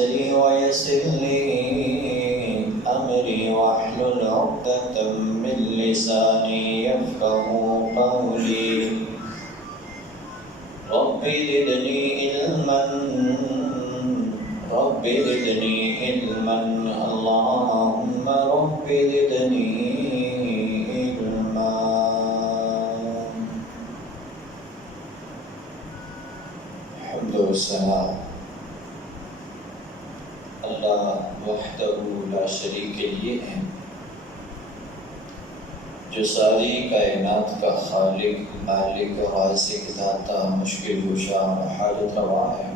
صدري ويسر لي أمري واحلل عقدة من لساني يفقهوا قولي رب زدني علما اللهم رب زدني علما. الحمد والثناء اللہ وحدہ لا شریک کے لیے ہیں، جو ساری کائنات کا خالق، مالک، رازق، داتا، مشکل کشا، حاجت روا ہے۔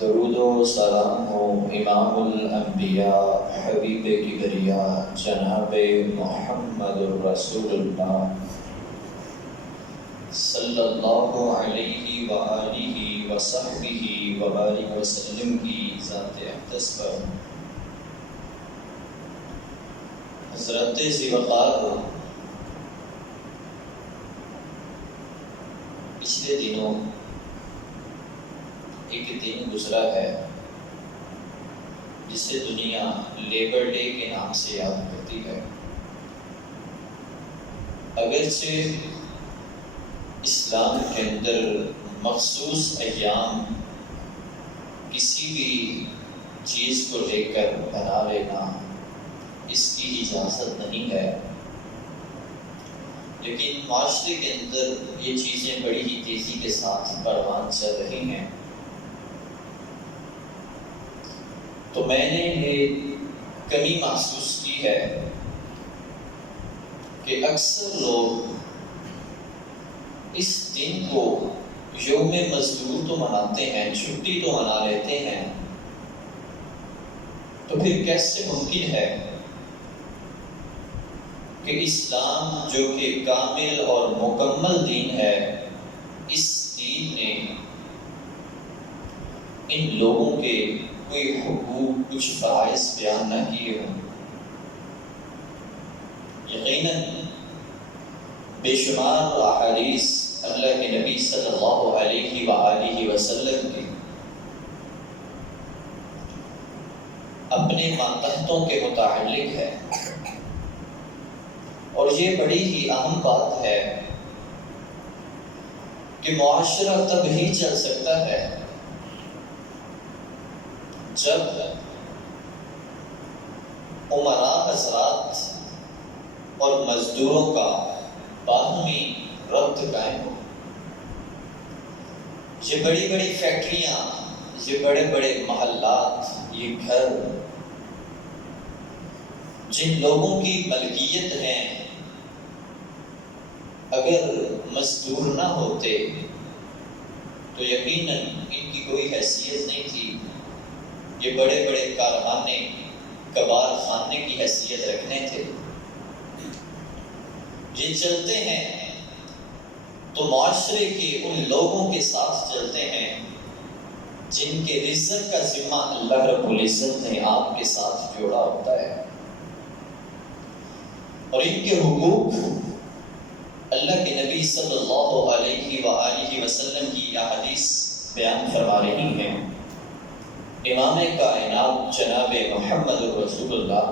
درود و سلام ہو امام الانبیاء، حبیب کبریا، جناب محمد رسول اللہ صلی اللہ علیہ وآلہ وصحبہ وبارک وسلم کی ذات اقدس پر۔ حضرت ذی وقار پچھلے دنوں ایک دن گزرا ہے جسے دنیا لیبر ڈے کے نام سے یاد کرتی ہے۔ اگرچہ اسلام کے اندر مخصوص ایام کسی بھی چیز کو لے کر بنا لینا اس کی اجازت نہیں ہے، لیکن معاشرے کے اندر یہ چیزیں بڑی ہی تیزی کے ساتھ پروان چل رہی ہیں۔ تو میں نے یہ کمی محسوس کی ہے کہ اکثر لوگ اس دن کو یوم مزدور تو مناتے ہیں، چھٹی تو منا لیتے ہیں، تو پھر کیسے ممکن ہے کہ اسلام جو کہ کامل اور مکمل دین ہے، اس دین نے ان لوگوں کے کوئی حقوق، کچھ فرائض بیان نہ کیے ہوں؟ یقیناً بے شمار احادیث اللہ کے نبی صلی اللہ علیہ وآلہ وسلم کے اپنے ماتحتوں کے متعلق ہے، اور یہ بڑی ہی اہم بات ہے کہ معاشرہ تب ہی چل سکتا ہے جب امراء حضرات اور مزدوروں کا باہمی ربط قائم ہو۔ یہ بڑی بڑی فیکٹریاں، یہ بڑے بڑے محلات، یہ گھر جن لوگوں کی ملکیت ہیں، اگر مزدور نہ ہوتے تو یقیناً ان کی کوئی حیثیت نہیں تھی۔ یہ بڑے بڑے کارخانے، کبار خانے کی حیثیت رکھنے تھے۔ یہ چلتے ہیں تو معاشرے کے ان لوگوں کے ساتھ چلتے ہیں جن کے رزق کا ذمہ اللہ رب العزت نے آپ کے ساتھ جوڑا ہوتا ہے، اور ان کے حقوق اللہ کے نبی صلی اللہ علیہ وآلہ وسلم کی احادیث بیان فرما رہی ہیں۔ امام کائنات جناب محمد رسول اللہ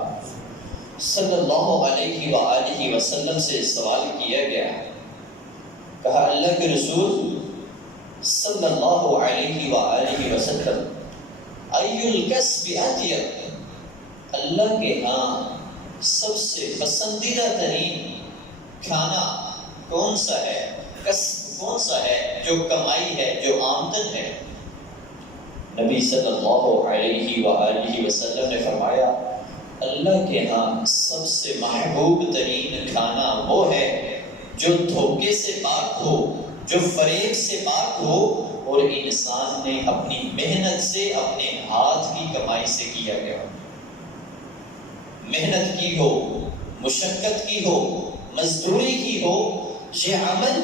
صلی اللہ علیہ وآلہ وسلم سے سوال کیا گیا، کہا اللہ کے رسول صلی اللہ علیہ وآلہ وسلم ای الکسب اطیب، اللہ کے ہاں سب سے پسندیدہ ترین کھانا کون سا ہے، کسب کون سا ہے، جو کمائی ہے، جو آمدن ہے؟ نبی صلی اللہ علیہ وآلہ وسلم نے فرمایا اللہ کے ہاں سب سے محبوب ترین کھانا وہ ہے جو دھوکے سے پاک ہو، جو فریب سے پاک ہو، اور انسان نے اپنی محنت سے، اپنے ہاتھ کی کمائی سے کیا گیا ہو۔ محنت کی ہو، مشقت کی ہو، مزدوری کی ہو، یہ عمل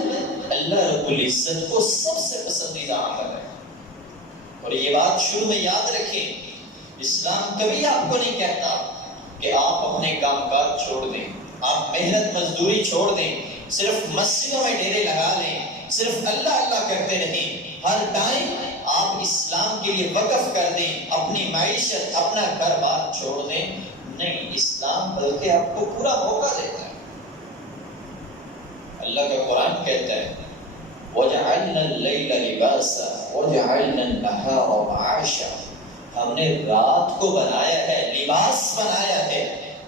اللہ رب العزت کو سب سے پسندیدہ عمل ہے۔ اور یہ بات شروع میں یاد رکھیں، اسلام کبھی آپ کو نہیں کہتا کہ آپ اپنے کام کاج چھوڑ دیں، آپ محنت مزدوری چھوڑ دیں، صرف مسجدوں میں ڈیرے لگا لیں، صرف اللہ اللہ کرتے رہیں، ہر ٹائم آپ اسلام کے لیے وقف کر دیں، اپنی معیشت، اپنا گھر بار چھوڑ دیں. نہیں، اسلام بلکہ آپ کو پورا موقع دیتا ہے. اللہ کا قرآن کہتا ہے وَجَعَلْنَا اللَّيْلَ لِبَاسًا وَجَعَلْنَا النَّهَارَ مَعَاشًا. ہم نے رات کو بنایا ہے، لباس بنایا ہے،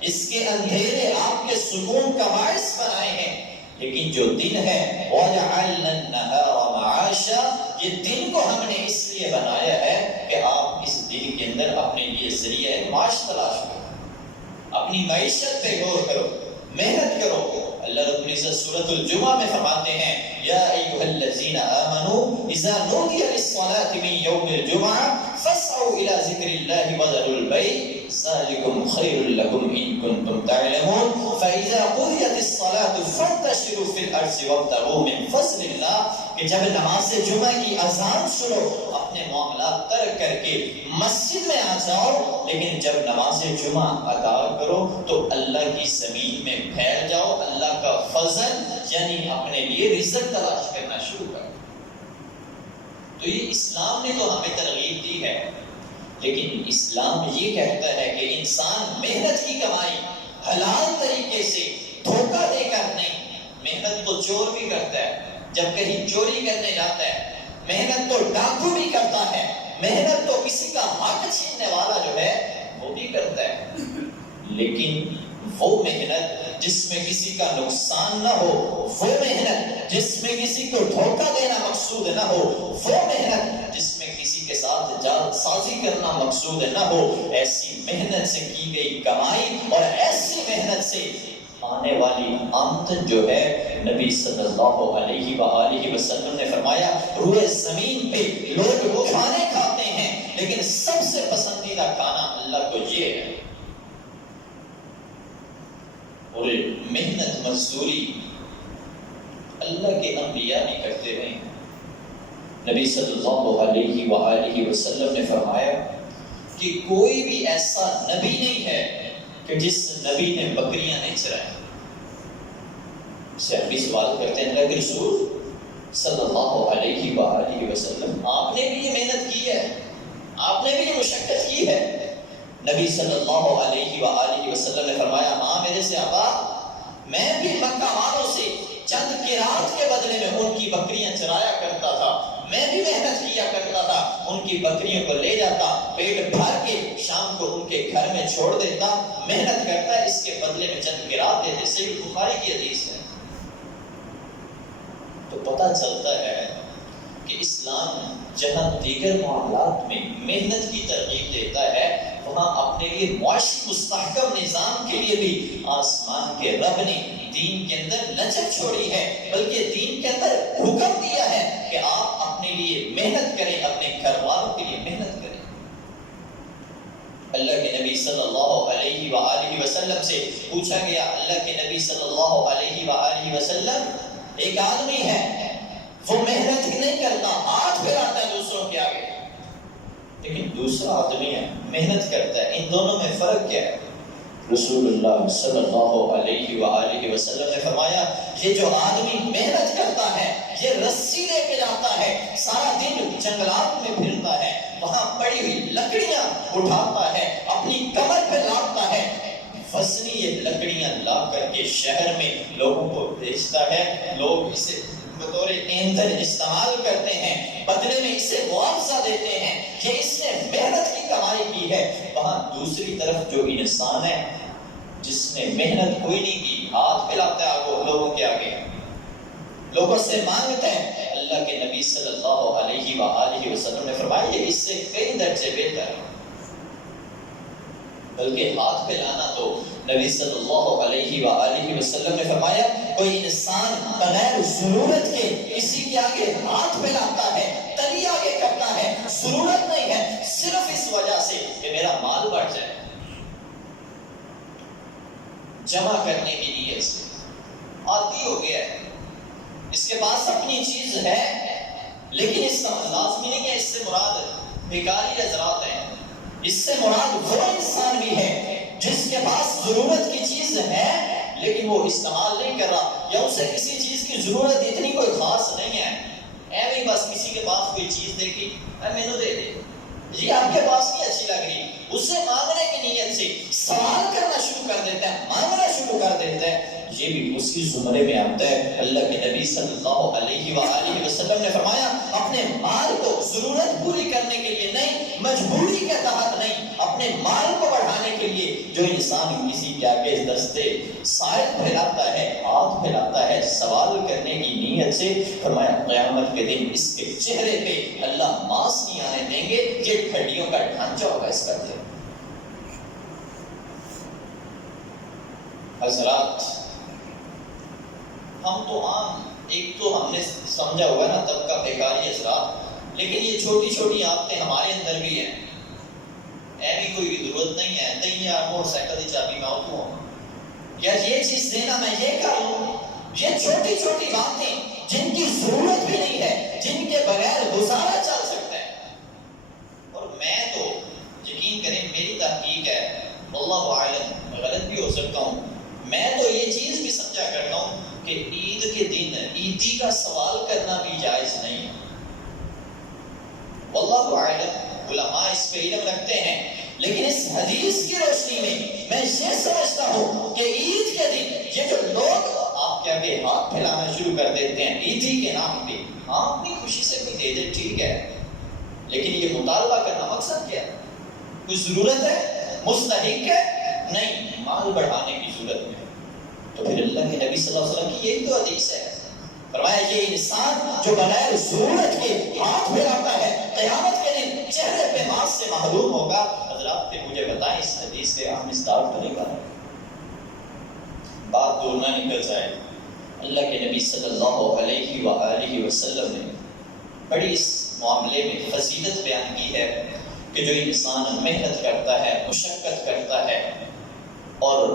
اس کے اندھیرے آپ کے سکون کا باعث بنائے ہیں. لیکن جو دن ہے وَجَعَلْنَا النَّهَارَ مَعَاشًا، یہ دن کو ہم نے اس لیے بنایا ہے کہ آپ اس دن کے اندر اپنے لیے ذریعہ معاش تلاش کرو، اپنی معیشت پہ غور کرو، محنت کرو. اللہ رب العزت سورۃ الجمعہ میں فرماتے ہیں یا ایھا الذین آمنوا اذا نودی للصلاة من یوم الجمعہ فاسعوا الی ذکر اللہ وذروا البیع ذلکم خیر لکم ان کنتم تعلمون فاذا قضیت الصلاة فانتشروا فی الارض وابتغوا من فضل اللہ. کہ جب نماز جمعہ کی اذان سنو اپنے معاملات ترک کر کے مسجد میں آ جاؤ، لیکن جب نماز جمعہ ادا کرو تو اللہ کی زمین میں پھیل جاؤ، اللہ کا فضل یعنی اپنے لیے رزق تلاش کرنا شروع کرو. تو یہ اسلام نے تو ہمیں ترغیب دی ہے، لیکن اسلام یہ کہتا ہے کہ انسان محنت کی کمائی حلال طریقے سے دھوکہ دے کر نہیں. محنت تو چور بھی کرتا ہے جب کہیں چوری کرنے جاتا ہے، محنت تو ڈاکو بھی کرتا ہے، محنت تو کسی کا حق چھیننے والا جو ہے وہ بھی کرتا ہے. لیکن وہ محنت جس میں کسی کا نقصان نہ ہو، وہ محنت جس میں کسی کو دھوکہ دینا مقصود نہ ہو، وہ محنت جس میں کسی کے ساتھ جال سازی کرنا مقصود نہ ہو، ایسی محنت سے کی گئی کمائی اور ایسی محنت سے آنے والی آمدن جو ہے، نبی صلی اللہ علیہ وآلہ وسلم نے فرمایا روئے زمین پہ لوگ کھانے کھاتے ہیں لیکن سب سے پسندیدہ کھانا اللہ کو یہ ہے. اور محنت مزدوری اللہ کے انبیاء بھی کرتے رہے. نبی صلی اللہ علیہ وآلہ وسلم نے فرمایا کہ کوئی بھی ایسا نبی نہیں ہے کہ جس نبی نے بکریاں نہیں چرائیں. صحابی سوال کرتے ہیں اللہ کے رسول صلی اللہ علیہ وآلہ وسلم آپ نے بھی یہ محنت کی ہے، آپ نے بھی یہ مشقت کی ہے؟ نبی صلی اللہ علیہ وآلہ وسلم نے فرمایا ہاں میرے صحابہ، میں بھی مکہ والوں سے چند قرات کے بدلے میں ان کی بکریاں چرایا کرتا تھا، میں بھی محنت کیا کرتا تھا، ان کی بکریوں کو لے جاتا، پیٹ بھر کے شام کو ان کے گھر میں چھوڑ دیتا، محنت کرتا، اس کے بدلے میں چند قرات دیتے. صحیح بخاری کی حدیث ہے. تو پتہ چلتا ہے کہ اسلام جہاں دیگر معاملات میں محنت کی ترغیب دیتا ہے، وہاں اپنے لیے معاشی مستحکم نظام کے لیے بھی آسمان کے رب نے دین کے اندر لچک چھوڑی ہے، بلکہ دین کے اندر حکم دیا ہے کہ آپ اپنے لیے محنت کریں، اپنے گھر والوں کے لیے محنت کریں. اللہ کے نبی صلی اللہ علیہ وآلہ وسلم سے پوچھا گیا، اللہ کے نبی صلی اللہ علیہ وآلہ وسلم ایک آدمی ہے وہ محنت ہی نہیں کرتا، ہاتھ پھیلاتا ہے دوسروں کے آگے، لیکن دوسرا آدمی ہے محنت کرتا ہے، ان دونوں میں فرق کیا ہے؟ رسول اللہ صلی اللہ علیہ وآلہ وسلم نے فرمایا یہ جو آدمی محنت کرتا ہے، یہ رسی لے کے جاتا ہے، سارا دن جنگلات میں پھرتا ہے، وہاں پڑی ہوئی لکڑیاں اٹھاتا ہے، اپنی کمر پہ لاتا ہے، وزنی یہ لکڑیاں لا کر کے شہر میں لوگوں کو بیچتا ہے، لوگ اسے بطور ایندھن استعمال کرتے ہیں، بدلے میں اسے معاوضہ دیتے ہیں، یہ اس نے محنت کی کمائی کی ہے. وہاں دوسری طرف جو انسان ہے جس نے محنت کوئی نہیں کی، ہاتھ پھیلاتا ہے لوگوں کے آگے، لوگوں سے مانگتا ہے، اللہ کے نبی صلی اللہ علیہ وآلہ وسلم نے فرمایا یہ اس سے کئی درجے بہتر ہے. بلکہ ہاتھ پھیلانا تو نبی صلی اللہ علیہ وآلہ وسلم نے فرمایا کوئی انسان بغیر ضرورت کے کسی کے آگے ہاتھ پھیلاتا ہے، تلی آگے کرتا ہے، ضرورت نہیں ہے، صرف اس وجہ سے کہ میرا مال بڑھ جائے، جمع کرنے کی نیت سے عادی ہو گیا ہے، اس کے پاس اپنی چیز ہے، لیکن اس کا لازمی نہیں ہے اس سے مراد بیکاری حضرات ہیں، اس سے مراد وہ انسان بھی ہے جس کے پاس ضرورت کی چیز ہے لیکن وہ استعمال نہیں کر رہا، یا اسے کسی چیز کی ضرورت اتنی کوئی خاص نہیں ہے، ایویں بس کسی کے پاس کوئی چیز دیکھی مینو دے دے، یہ آپ کے پاس نہیں اچھی لگ رہی، اسے مانگنے کی نیت سے سوال کرنا شروع کر دیتا ہے، مانگنا شروع کر دیتا ہے، یہ بھی اسی زمرے میں آتا ہے۔ اللہ کے نبی صلی اللہ علیہ وآلہ وسلم نے فرمایا اپنے مال کو ضرورت پوری کرنے کے لیے نہیں، مجبوری کے تحت نہیں، اپنے مال کو بڑھانے کے لیے جو انسان کسی کے آگے دستے سائل پھیلاتا ہے، ہاتھ پھیلاتا ہے سوال کرنے کی نیت سے، فرمایا قیامت کے دن اس کے چہرے پہ اللہ ماس نہیں آنے دیں گے، یہ ہڈیوں کا ڈھانچہ ہوگا اس کا دل۔ حضرات ہم تو عام ایک تو ہم نے سمجھا ہوگا نا طبقہ بیکاری حضرات، لیکن یہ چھوٹی چھوٹی عادتیں ہمارے اندر بھی ہیں، ایوی کوئی ضرورت نہیں ہے تین یا موٹر سائیکل کی چابی میں آؤں یا یہ چیز دینا میں یہ کر لوں، یہ چھوٹی چھوٹی باتیں جن کی ضرورت بھی نہیں ہے، جن کے بغیر گزارا چل سکتا ہے۔ اور میں تو یقین کریں میری تحقیق ہے، اللہ عالم میں غلط بھی ہو سکتا ہوں، میں تو یہ چیز بھی سمجھا کرتا ہوں کہ عید کے دن عیدی کا سوال کرنا بھی جائز نہیں ہے۔ واللہ اعلم، علماء اس پہ علم رکھتے ہیں، لیکن اس حدیث کی روشنی میں یہ سمجھتا ہوں کہ عید کے دن یہ جو لوگ آپ کے آگے ہاتھ پھیلانا شروع کر دیتے ہیں عیدی کے نام پہ، ہاں اپنی خوشی سے بھی دے دے ٹھیک ہے، لیکن یہ مطالبہ کرنا مقصد کیا ہے؟ کوئی ضرورت ہے؟ مستحق ہے؟ نہیں، مال بڑھانے کی ضرورت ہے۔ تو پھر اللہ کے نبی صلی اللہ علیہ وسلم کی یہی تو حدیث ہے، فرمایا یہ انسان جو بغیر ضرورت کے ہاتھ پھیلاتا ہے قیامت کے دن چہرے پہ ماس سے محروم ہوگا۔ حضرات پھر مجھے بتائیں اس حدیث سے ہم اسٹارٹ کرے گا، بات دور نہ نکل جائے۔ اللہ کے نبی صلی اللہ علیہ وآلہ وسلم نے بڑی اس معاملے میں فضیلت بیان کی ہے کہ جو انسان محنت کرتا ہے، مشقت کرتا ہے اور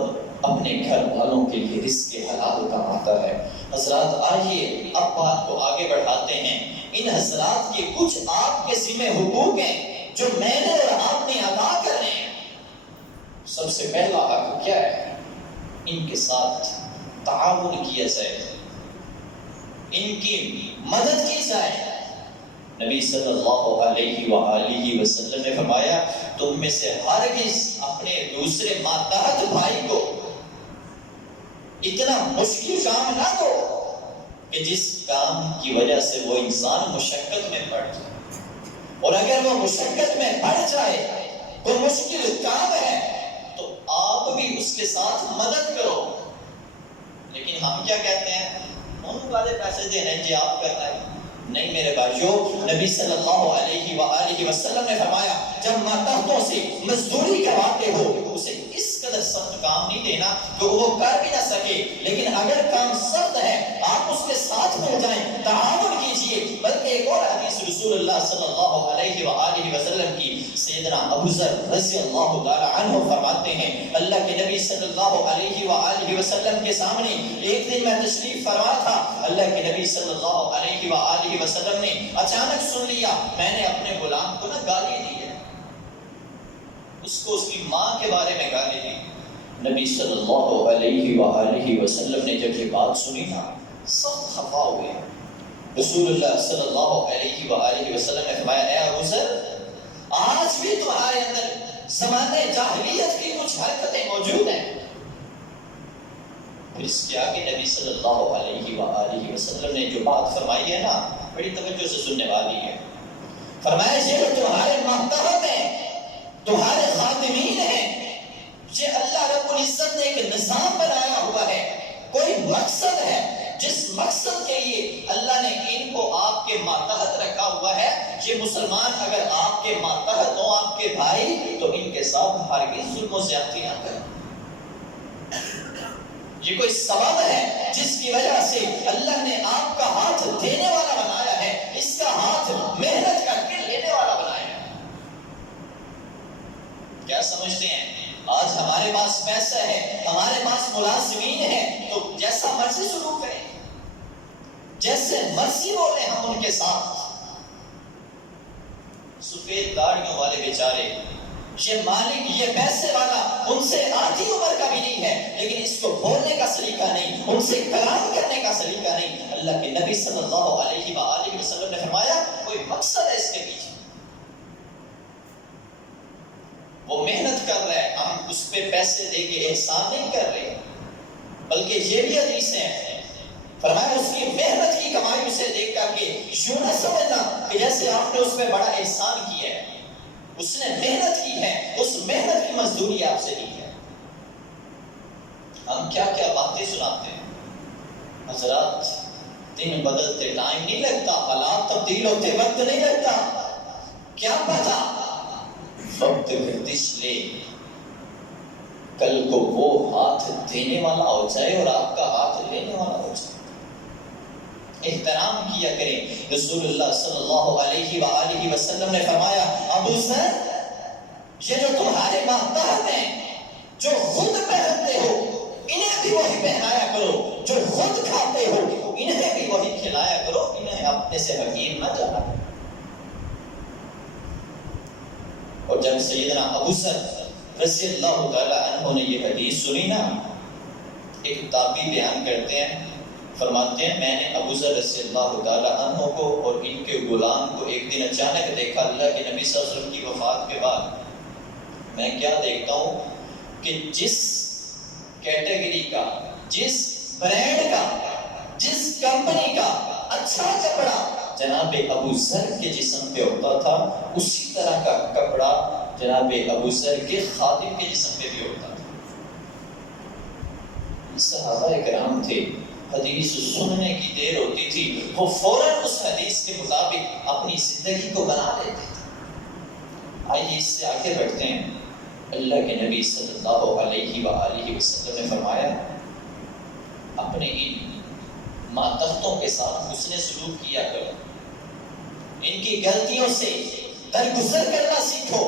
اپنے گھر والوں کے لیے رزق حلال کماتا ہے۔ حضرات آئیے اب بات کو آگے بڑھاتے ہیں، ان حضرات کے کچھ آپ کے ذمہ حقوق ہیں جو میں نے اور آپ نے ادا کرنے ہیں۔ سب سے پہلا حق کیا ہے؟ ان کے ساتھ تعاون کیا جائے، ان کی مدد کی جائے۔ نبی صلی اللہ علیہ وآلہ وسلم نے فرمایا تم میں سے ہرگز اپنے دوسرے ماتحت بھائی کو اتنا مشکل کام نہ دو کہ جس کام کی وجہ سے وہ انسان مشقت میں پڑ جائے، اور اگر وہ مشقت میں پڑ جائے وہ مشکل کام ہے تو آپ بھی اس کے ساتھ مدد کرو۔ لیکن ہم کیا کہتے ہیں؟ ان والے پیسے دینے جی آپ کرنا ہے، نہیں میرے بھائیو، نبی صلی اللہ علیہ وآلہ وسلم نے فرمایا جب ماتحتوں سے مزدوری کرواتے ہو اسے اس قدر سخت کام نہیں دینا کہ وہ کر بھی نہ سکے، لیکن اگر کام سخت ہے آپ اس کے ساتھ مل جائیں، تعاون کیجئے۔ بلکہ ایک اور حدیث رسول اللہ صلی اللہ علیہ وآلہ وسلم کی، سیدنا ابو ذر رضی اللہ تعالی عنہ فرماتے ہیں اللہ کے نبی صلی اللہ علیہ وآلہ وسلم کے سامنے ایک دن میں تشریف فرما تھا، اللہ کے نبی صلی اللہ علیہ وآلہ وسلم نے اچانک سن لیا میں نے اپنے غلام کو نا گالی دی ہے، اس کو اس کی ماں کے بارے میں گالی دی۔ نبی صلی اللہ علیہ وآلہ وسلم نے جب یہ بات سنی نا سخت خفا ہوئے۔ رسول اللہ صلی اللہ علیہ وآلہ وسلم نے فرمایا اے ابو ذر آج بھی تمہارے اندر زمانے جاہلیت کی کچھ حرکتیں موجود ہیں۔ پھر اس کے آگے نبی صلی اللہ علیہ وآلہ وسلم نے جو بات فرمائی ہے نا بڑی توجہ سے سننے والی ہے۔ فرمایا یہ جو تمہارے ماتحت ہیں، تمہارے خادمین ہیں، یہ اللہ رب العزت نے ایک نظام بنایا ہوا ہے، کوئی مقصد ہے جس مقصد کے لیے اللہ نے ان کو آپ کے ماتحت رکھا ہوا ہے۔ یہ مسلمان اگر آپ کے ماتحت ہوں، آپ کے بھائی، تو ان کے ساتھ ہرگز ظلم و زیادتی نہ کریں۔ یہ کوئی سبب ہے جس کی وجہ سے اللہ نے آپ کا ہاتھ دینے والا بنایا ہے، اس کا ہاتھ محنت کر کے لینے والا بنایا ہے۔ کیا سمجھتے ہیں؟ آج ہمارے پاس پیسہ ہے، ہمارے پاس ملازمین ہیں، تو جیسا مرضی سلوک کریں، جیسے مرضی بولیں ہم ان کے ساتھ۔ سفید داڑھیوں والے بیچارے یہ مالک، یہ پیسے والا ان سے آدھی عمر کا بھی نہیں ہے، لیکن اس کو بولنے کا سلیقہ نہیں، ان سے کلام کرنے کا سلیقہ نہیں۔ اللہ کے نبی صلی اللہ علیہ وآلہ وسلم نے فرمایا کوئی مقصد ہے اس کے پیچھے، وہ محنت کر رہا ہے، ہم اس پہ پیسے دے کے احسان نہیں کر رہے، بلکہ یہ بھی حدیث ہے، فرمایا اس کی محنت کی کمائی اسے دیکھ کر کے یوں نہ سمجھنا کہ جیسے آپ نے اس پہ بڑا احسان کیا ہے، اس نے محنت کی ہے، اس محنت کی مزدوری آپ سے لی ہے۔ ہم کیا کیا باتیں سناتے ہیں حضرات، دن بدلتے ٹائم نہیں لگتا، حالات تبدیل ہوتے وقت نہیں لگتا، کیا پتا وقت گردش لے کل کو وہ ہاتھ دینے والا ہو جائے اور آپ کا ہاتھ لینے والا ہو جائے۔ احترام کیا کریں۔ رسول اللہ صلی اللہ علیہ وآلہ وسلم نے فرمایا ابو ذر، یہ جو تمہارے ماتحت ہیں، جو خود پہنتے ہو انہیں بھی وہی پہنایا کرو، جو خود کھاتے ہو انہیں بھی وہی کھلایا کرو، انہیں اپنے سے حقیر نہ جانا۔ اور جب سیدنا ابو ذر رضی اللہ تعالی عنہ نے یہ حدیث سنی نا، ایک تابعی بیان کرتے ہیں، فرماتے ہیں میں نے ابو ذر رضی اللہ تعالی عنہ کو اور ان کے غلام کو ایک دن اچانک دیکھا اللہ کے نبی صلی اللہ علیہ وسلم کی وفات کے بعد۔ میں کیا دیکھتا ہوں کہ جس کیٹیگری کا، جس برانڈ کا، جس کمپنی کا اچھا کپڑا جناب ابو ذر کے جسم پہ ہوتا تھا، اسی طرح کا کپڑا جناب ابو ذر کے خادم کے جسم پہ بھی ہوتا تھا۔ صحابہ کرام تھے، حدیث سننے کی دیر ہوتی تھی، وہ فوراً اس حدیث کے مطابق اپنی زندگی کو بنا لیتے تھے۔ آئیے اس سے آگے بڑھتے ہیں۔ اللہ کے نبی صلی اللہ علیہ وآلہ وسلم نے فرمایا اپنے ان ماتحتوں کے ساتھ حسن سلوک کیا کرو، ان کی غلطیوں سے درگزر کرنا سیکھو۔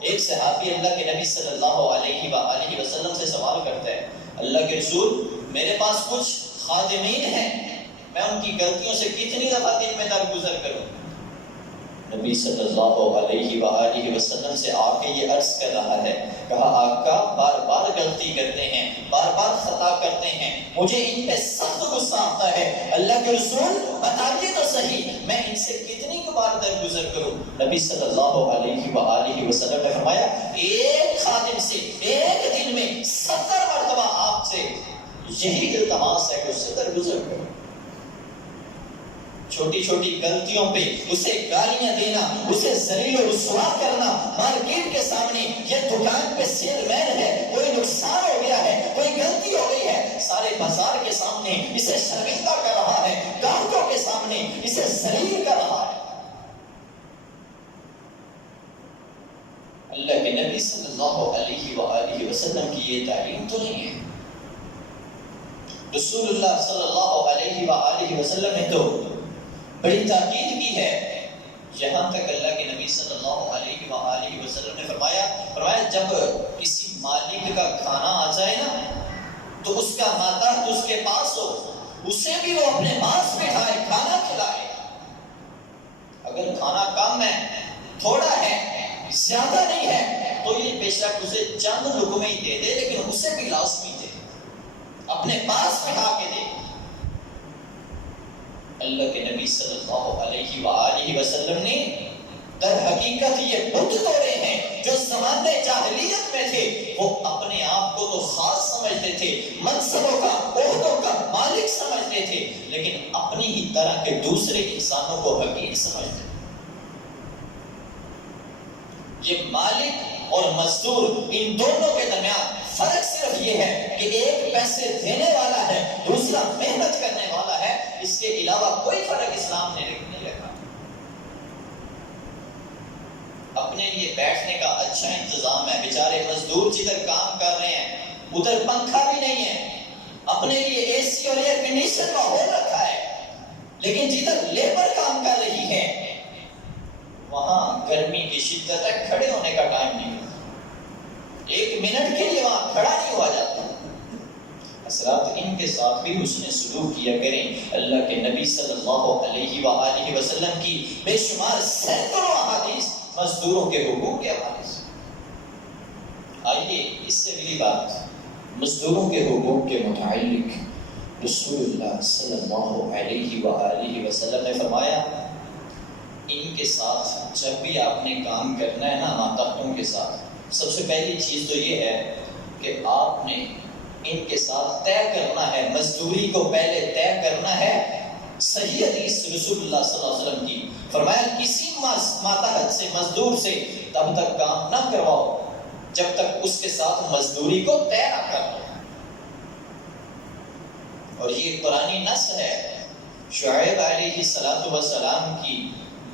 ایک صحابی اللہ کے نبی صلی اللہ علیہ وآلہ وسلم سے سوال کرتا ہے اللہ کے رسول، میرے پاس کچھ خادمین ہیں، میں ان کی غلطیوں سے کتنی دفعہ دن میں درگزر کروں؟ نبی صلی اللہ علیہ وآلہ وسلم سے آ کے یہ عرض کر رہا ہے، کہا آقا بار بار غلطی کرتے ہیں، بار بار خطا کرتے ہیں، مجھے ان پہ سخت غصہ آتا ہے، اللہ کے رسول بتائیے تو صحیح میں ان سے کتنی بار درگزر کروں؟ نبی صلی اللہ علیہ وآلہ وسلم نے فرمایا ایک خادم سے ایک دن میں 70 مرتبہ آپ سے یہی التماس ہے کہ اس سے درگزر کرو۔ چھوٹی چھوٹی غلطیوں پہ اسے گالیاں دینا، اسے ذلیل و رسوا کرنا، مارکیٹ کے سامنے یہ دکان پہ سیل مین ہے، کوئی نقصان ہو گیا ہے، کوئی غلطی ہو گئی ہے، سارے بازار کے سامنے اسے شرمندہ کر رہا ہے، گاہکوں کے سامنے اسے ذلیل کر رہا ہے۔ اللہ کے نبی صلی اللہ علیہ وآلہ وسلم کی یہ تعلیم تو نہیں ہے۔ رسول اللہ صلی اللہ علیہ وآلہ وسلم نے تو بڑی تاکید کی ہے، یہاں تک اللہ کے نبی صلی اللہ علیہ وآلہ وسلم نے فرمایا جب کسی مالک کا کھانا آ جائے نا تو اس کا ماتحت اس کے پاس ہو، اسے بھی وہ اپنے پاس بٹھائے، کھانا کھلائے۔ اگر کھانا کم ہے، تھوڑا ہے، زیادہ نہیں ہے تو یہ بے شک اسے چند لقمے ہی دے دے، لیکن اسے بھی لازمی دے، اپنے پاس بٹھا کے دے۔ اللہ کے نبی صلی اللہ علیہ وآلہ وسلم نے در حقیقت یہ بت توڑے ہیں جو زمانے جاہلیت میں تھے، وہ اپنے آپ کو تو خاص سمجھتے تھے، منصبوں کا، عہدوں کا مالک سمجھتے تھے، لیکن اپنی ہی طرح کے دوسرے انسانوں کو حقیر سمجھتے تھے۔ یہ مالک اور مزدور ان دونوں کے درمیان فرق صرف یہ ہے کہ ایک پیسے دینے والا ہے، دوسرا محنت کرنے والا ہے، اس کے علاوہ کوئی فرق اسلام نے نہیں رکھا۔ اپنے لیے بیٹھنے کا اچھا انتظام ہے، بیچارے مزدور جدھر کام کر رہے ہیں ادھر پنکھا بھی نہیں ہے، اپنے لیے اے سی اور ایئر کنڈیشن ماحول رکھا ہے، لیکن جدھر لیبر کام کر رہی ہے وہاں گرمی کی شدت ہے، کھڑے ہونے کا ٹائم نہیں ہوتا، ایک منٹ کے لیے وہاں کھڑا نہیں ہوا جاتا۔ حضرات ان کے ساتھ بھی حسن سلوک کیا کریں۔ اللہ کے نبی صلی اللہ علیہ وآلہ وسلم کی بے شمار سینکڑوں احادیث مزدوروں کے حقوق کے حوالے سے۔ آئیے اس سے اگلی بات، مزدوروں کے حقوق کے متعلق رسول اللہ صلی اللہ علیہ وآلہ وسلم نے فرمایا ان کے ساتھ جب بھی آپ نے کام کرنا ہے نا ماتحتوں کے ساتھ، سب سے پہلی چیز تو یہ ہے کہ آپ نے ان کے ساتھ طے کرنا ہے، مزدوری کو پہلے طے کرنا ہے۔ صحیح حدیث رسول اللہ صلی اللہ علیہ وسلم کی، فرمایا کسی ماتحت سے مزدور سے تب تک کام نہ کرواؤ جب تک اس کے ساتھ مزدوری کو طے نہ کر دو۔ اور یہ قرآنی نص ہے، شعیب علیہ السلام کی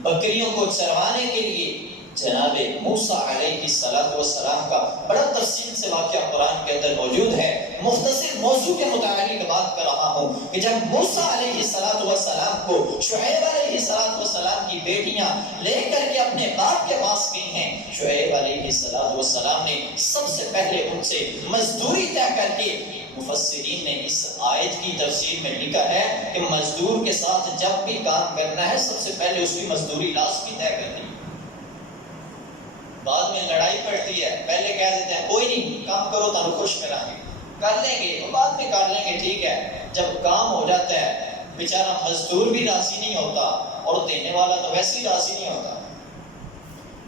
بکریوں کو چروانے کے لیے جناب موسیٰ علیہ السلام کا بڑا تفصیل سے واقعہ قرآن کے اندر موجود ہے۔ مختصر موضوع کے متعلق بات کر رہا ہوں کہ جب موسیٰ علیہ السلام کو شعیب علیہ السلام کی بیٹیاں لے کر کے اپنے باپ کے پاس گئی ہیں، شعیب علیہ السلام نے سب سے پہلے ان سے مزدوری طے کر کے، مفسرین نے اس آیت کی تفسیر میں لکھا ہے کہ مزدور کے ساتھ جب بھی کام کرنا ہے سب سے پہلے اس کی مزدوری لازمی طے کرنی۔ بعد میں لڑائی پڑتی ہے، پہلے کہہ دیتے ہیں کوئی نہیں کام کرو تمہیں خوش کرائیں گے، کر لیں گے، اور بعد میں کر لیں گے، ٹھیک ہے۔ جب کام ہو جاتا ہے بیچارہ مزدور بھی راضی نہیں ہوتا اور دینے والا تو ویسے ہی راضی نہیں ہوتا۔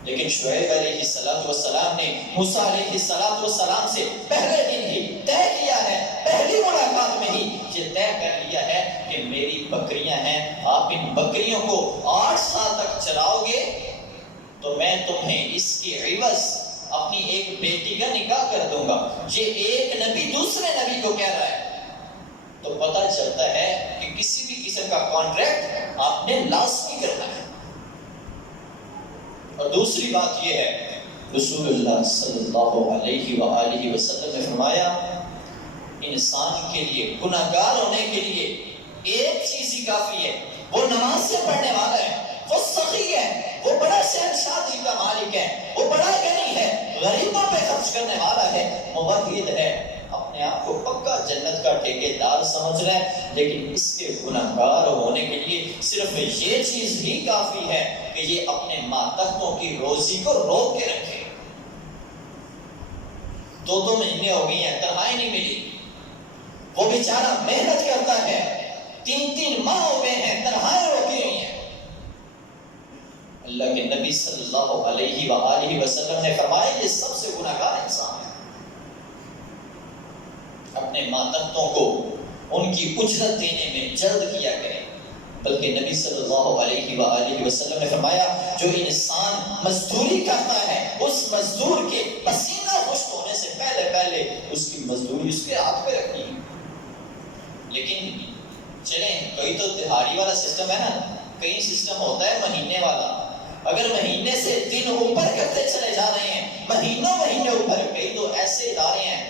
لیکن شعیب علیہ السلام نے موسیٰ علیہ السلام سے پہلے دن ہی طے کیا ہے، پہلی ملاقات میں ہی یہ طے کر لیا ہے کہ میری بکریاں ہیں، آپ ان بکریوں کو 8 سال تک چلاؤ گے تو میں تمہیں اس کی عوض اپنی ایک بیٹی کا نکاح کر دوں گا۔ یہ ایک نبی دوسرے نبی کو کہہ رہا ہے، تو پتہ چلتا ہے کہ کسی بھی قسم کا کانٹریکٹ آپ نے لازمی کرنا ہے۔ اور دوسری بات یہ ہے، رسول اللہ صلی اللہ علیہ وآلہ وسلم نے فرمایا انسان کے لیے گناہگار ہونے کے لیے ایک چیز ہی کافی ہے، وہ نماز سے پڑھنے والا ہے، وہ سخی ہے، وہ بڑا شہنشاہ دل کا مالک ہے، وہ بڑا غنی ہے، غریبوں پہ خرچ کرنے والا ہے، موحد ہے، اپنے آپ کو پکا جنت کا ٹھیکیدار سمجھ رہا ہے، لیکن اس کے گناہگار ہونے کے لیے صرف یہ چیز ہی کافی ہے کہ یہ اپنے ماتحتوں کی روزی کو روک کے رکھے۔ 2 مہینے ہو گئی ہیں، تنخواہ نہیں ملی، وہ بیچارہ محنت کرتا ہے، 3 ماہ ہو گئے ہیں، تنخواہیں روکی رہی ہیں۔ اللہ کے نبی صلی اللہ علیہ وآلہ وسلم نے فرمایا یہ سب سے گناہگار انسان ہے۔ اپنے ماتحتوں کو ان کی اجرت دینے میں جلد کیا کرے، بلکہ نبی صلی اللہ علیہ وآلہ وسلم نے فرمایا جو انسان مزدوری کرتا ہے اس مزدور کے پسینہ خشک ہونے سے پہلے اس کی مزدوری اس کے ہاتھ پہ رکھنی ہے۔ لیکن چلیں کوئی تو دہاڑی والا سسٹم ہے نا، کئی سسٹم ہوتا ہے مہینے والا، اگر مہینے سے دن اوپر کرتے چلے جا رہے ہیں، مہینے اوپر، کئی تو ایسے ادارے ہیں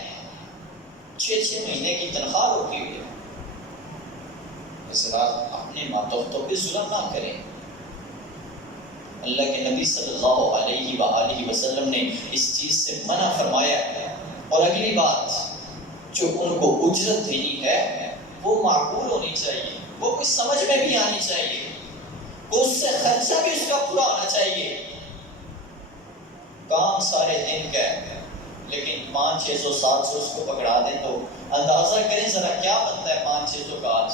6 مہینے کی تنخواہ روکی ہوئی ہے۔ اس رات اپنے ماتحتوں پہ ظلم نہ کریں۔ اللہ کے نبی صلی اللہ علیہ وآلہ وسلم نے اس چیز سے منع فرمایا۔ اور اگلی بات، جو ان کو اجرت دینی ہے وہ معقول ہونی چاہیے، وہ کچھ سمجھ میں بھی آنی چاہیے، اس سے خرچہ بھی اس کا پورا ہونا چاہیے۔ کام سارے دن کا ہے لیکن 500 600 700 اس کو پکڑا دیں تو اندازہ کریں ذرا کیا بنتا ہے 500 600 کا آج۔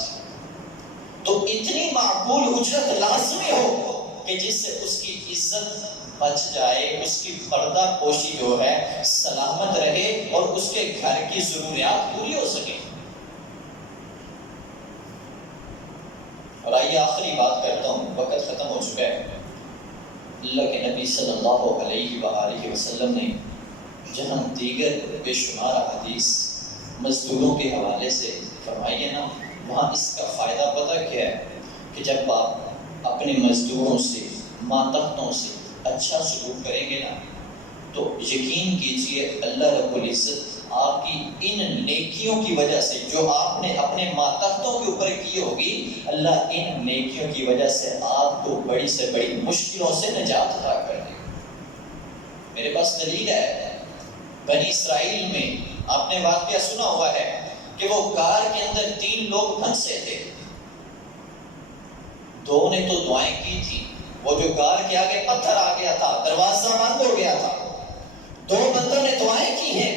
تو اتنی معقول اجرت لازمی ہو کہ جس سے اس کی عزت بچ جائے، اس کی پردہ پوشی جو ہے سلامت رہے اور اس کے گھر کی ضروریات پوری ہو سکے۔ اور آئیے آخری بات کرتا ہوں، وقت ختم ہو چکا ہے۔ اللہ کے نبی صلی اللہ علیہ وآلہ وسلم نے جہاں دیگر بے شمار حدیث مزدوروں کے حوالے سے فرمائی ہے نا، وہاں اس کا فائدہ پتہ کیا ہے کہ جب آپ اپنے مزدوروں سے، ماتحتوں سے اچھا سلوک کریں گے نا تو یقین کیجئے اللہ رب العزت آپ کی ان نیکیوں کی وجہ سے جو آپ نے اپنے ماتحتوں کے اوپر کی ہوگی، اللہ ان نیکیوں کی وجہ سے آپ کو بڑی سے بڑی مشکلوں سے نجات عطا کر دے گا۔ میرے پاس دلیل ہے، بنی اسرائیل میں آپ نے واقعہ سنا ہوا ہے کہ وہ غار کے اندر 3 لوگ پھنسے تھے، 2 نے تو دعائیں کی تھی، وہ جو غار کے آگے پتھر آ گیا تھا، دروازہ بند ہو گیا تھا، دو بندوں نے دعائیں کی ہیں،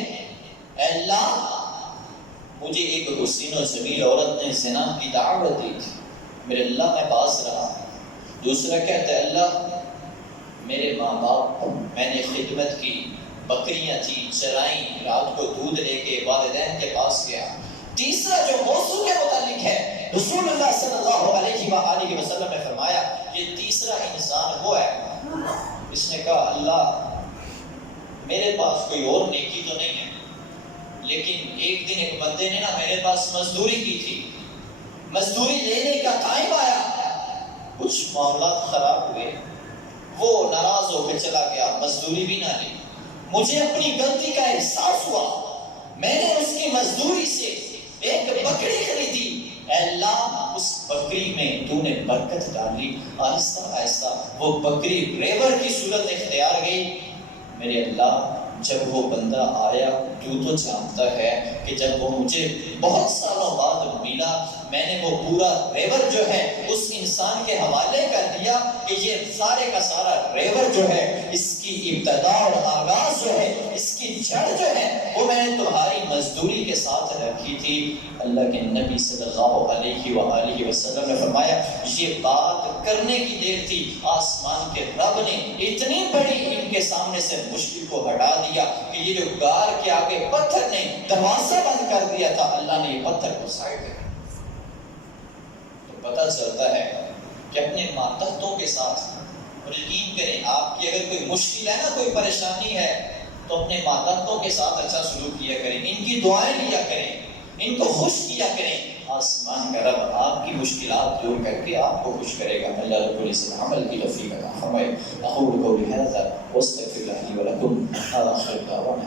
اے اللہ مجھے ایک حسین و جمیل عورت نے زنا کی دعوت دی تھی، میرے اللہ میں باز رہا۔ دوسرا کہتا ہے اللہ میرے ماں باپ، میں نے خدمت کی، بکریاں تھیں چرائیں، رات کو دودھ لے کے والدین کے پاس گیا۔ تیسرا جو موضوع کے متعلق ہے، رسول اللہ صلی اللہ علیہ وآلہ وسلم نے فرمایا یہ تیسرا انسان وہ ہے، اس نے کہا اللہ میرے پاس کوئی اور نیکی تو نہیں ہے، لیکن ایک دن ایک بندے نے نا میرے پاس مزدوری کی تھی، مزدوری لینے کا ٹائم آیا، کچھ معاملات خراب ہوئے، وہ ناراض ہو کے چلا گیا، مزدوری بھی نہ لی۔ مجھے اپنی غلطی کا احساس ہوا، میں نے اس کی مزدوری سے ایک بکری خریدی، اے اللہ اس بکری میں تو نے برکت ڈالی۔ آہستہ آہستہ وہ بکری ریور کی صورت اختیار گئی۔ میرے اللہ جب وہ بندہ آیا، تو جانتا ہے کہ جب وہ مجھے بہت سالوں بعد ملا، میں نے وہ پورا ریور جو ہے اس انسان کے حوالے کر دیا کہ یہ سارے کا سارا ریور جو ہے اس کی ابتدا اور آغاز جو ہے، اس کی جڑ جو ہے وہ میں نے تمہاری مزدوری کے ساتھ رکھی تھی۔ اللہ کے نبی صلی اللہ علیہ وآلہ وسلم نے فرمایا یہ بات کرنے کی دیر تھی، آسمان کے رب نے اتنی بڑی ان کے سامنے سے مشکل کو ہٹا دیا کہ یہ جو غار کے آگے پتھر نے دروازہ بند کر دیا تھا، اللہ نے یہ پتھر کو سائڈ کر دیا۔ تو پتہ چلتا ہے کہ اپنے ماتحتوں کے ساتھ اور یقین کریں آپ کی اگر کوئی مشکل ہے نا، کوئی پریشانی ہے تو اپنے ماتحتوں کے ساتھ اچھا سلوک کیا کریں، ان کی دعائیں لیا کریں، ان کو خوش کیا کریں۔ آسمان کا رب آپ کی مشکلات دور کر کے آپ کو خوش کرے گا۔ اللہ رب العزت عمل کی توفیق عطا فرمائے۔ اقول قولی ھذا واستغفر اللہ لی ولکم۔ آخر دعوانا